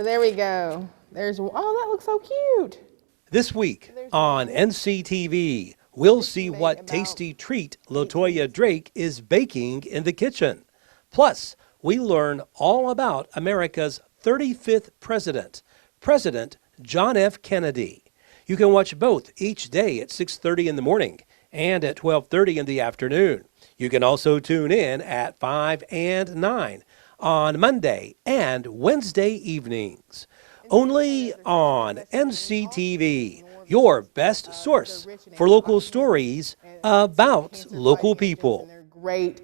So there we go. There's, oh, that looks so cute. This week on NCTV, we'll see what tasty treat LaToya Drake is baking in the kitchen. Plus, we learn all about America's 35th president, President John F. Kennedy. You can watch both each day at 6:30 in the morning and at 12:30 in the afternoon. You can also tune in at 5 and 9 on Monday and Wednesday evenings. Only on NCTV, your best source for local stories about local people. Great.